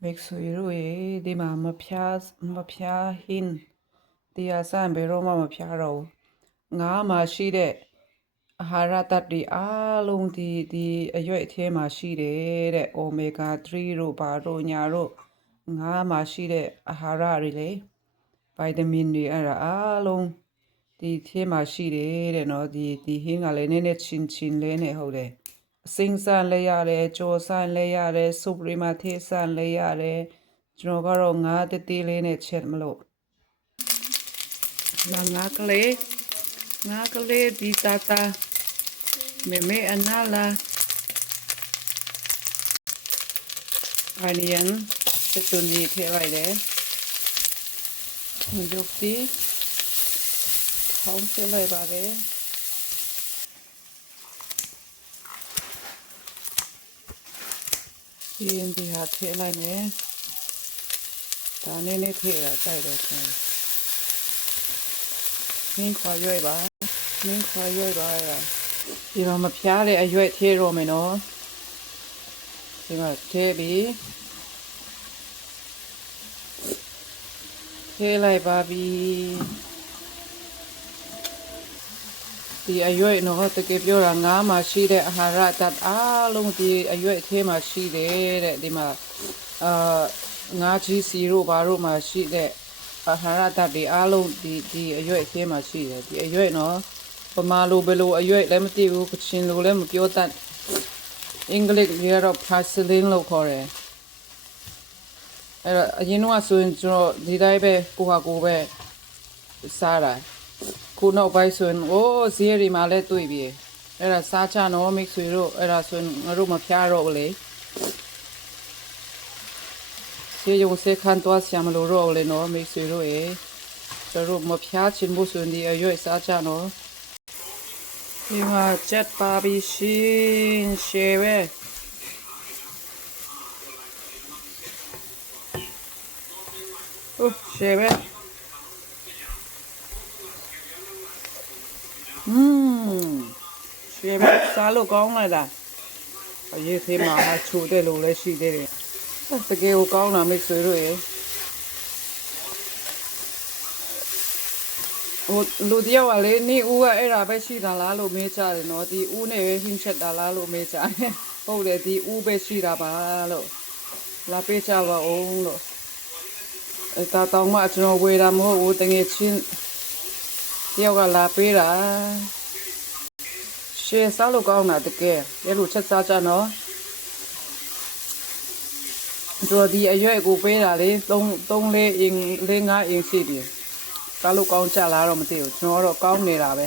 make sure you di ma mapya hin di asan bero ma mapya ro nga ma shi de ahara tat di along di aywe the ma shi de de omega 3 ro ba ro nya ro nga ma shi de ahara ri le vitaminတွေအဲ့ဒါအားလုံးဒီထဲမှာရှိတယ်တဲ့နော်ဒီဟင်းကလည်းနည်းနည်းချင်းလေးနဲ့ဟုတ်တယ်အစင်းဆန်လဲရတယ်ကြော်ဆန်လဲရတယ်စုပ်ရီမှာထဲဆန်လဲရတယ်ကျွန်တော်ကတော့ငါးတေးလေးနဲ့ချက်မလို့ငါးကလေးဒီတာမေအနာလာအနီယန်ချက်တူနီထဲလိုက်တယ်ရုပ်တီထောင်းချက်လိုက်ပါတယ်ဒီရင်ဒီဟာထည့်လိုက်မယ်ဒါနည်းနည်းထည့်တာကြိုက်တယ်ဆိုမင်းခွာရွက်ပါဒီတော့မဖျားတဲ့အရွက်ထည့်တော့မယ်နော်ဒီမှာထည့်ပြီးထည့်လိုက်ပါပြီဒီအရွက်နော်တကယ်ပြောတာငါးမှာရှိတဲ့အာဟာရဓာတ်အားလုံးဒီအရွက်ထဲမှာရှိတယ်တဲ့ဒီမှာငါးကြီးစီတို့ဘာတို့မှာရှိတဲ့အာဟာရဓာတ်တွေအားလုံးဒီအရွက်ထဲမှာရှိတယ်ဒီအရွက်နော်ပမာလိုဘယ်လိုအရွက်လည်းမသိဘူးကချင်လိုလည်းမပြောတတ်အင်္ဂလိပ်တွေကတော့ Parsley လို့ခေါ်တယ်အဲ့တော့အရင်တော့ဆိုရင်ကျွန်တော်ဒီတိုင်းပဲကိုဟာကိုပဲစားတာခုနောက်ပိုင်းဆိုရင်ဈေးတွေမှာလည်းတွေ့ပြီအဲ့ဒါစားချနော်မိတ်ဆွေတို့အဲ့ဒါဆိုရင်ငါတို့မဖျားတော့ဘူးလေဈေးရုံစေခန်းသွားဆရာမလို့တော့လေနော်မိတ်ဆွေတို့ရေတို့မဖျားချင်ဘူးဆိုရင်ဒီအရွက်စားချနော်ဒီမှာချက်ပါပြီရှင်ရှယ်ပဲရှယ်ပဲရှယ်ပဲစားလို့ကောင်းလိုက်တာအရေးသေးမှာချိုတဲ့လိုလည်းရှိသေးတယ်တကယ်ကိုကောင်းတာမိတ်ဆွေတို့ရေလူတယောက်ကလေနေဦးကအဲ့ဒါပဲရှိတာလားလို့မေးကြတယ်နော်ဒီဦးနဲ့ပဲဟင်းချက်တာလားလို့မေးကြတယ်ဟုတ်တယ်ဒီဦးပဲရှိတာပါလို့လာပေးကြပါဦးလို့တာတောင်မှကျွန်တော်ဝေတာမဟုတ်ဘူးတကယ်ချင်းတယောက်ကလာပေးတာရှယ်စားလို့ကောင်းတာတကယ်အဲ့လိုချက်စားကြနော်တို့ဒီအရွက်ကိုပေးတာလေ3-4 အင်ရှိတယ်စားလို့ကောင်းကြလားတော့မသိဘူးကျွန်တော်တော့ကောင်းနေတာပဲ